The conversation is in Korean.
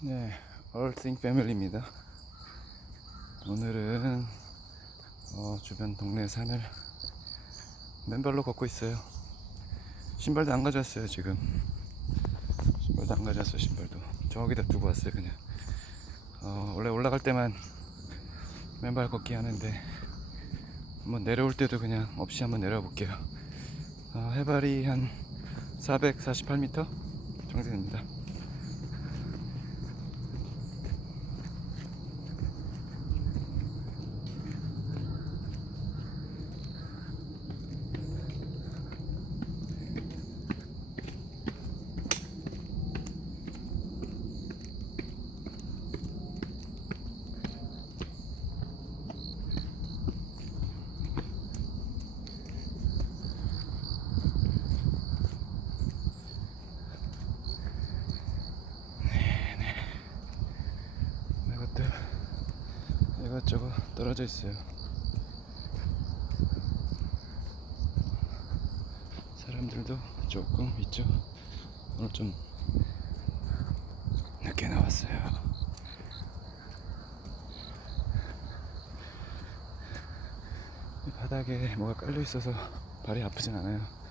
네, 얼싱 패밀리입니다. 오늘은 어, 주변 동네 산을 맨발로 걷고 있어요. 신발도 안 가져왔어요 지금. 신발도 안 가져왔어요 신발도. 저기다 두고 왔어요 그냥. 어, 원래 올라갈 때만 맨발 걷기 하는데 한번 내려올 때도 그냥 없이 한번 내려와 볼게요. 어, 해발이 한 448m 정도 됩니다. 이 것들 이것저것 떨어져 있어요. 사람들도 조금 있죠. 오늘 좀 늦게 나왔어요. 이 바닥에 뭐가 깔려 있어서 발이 아프진 않아요.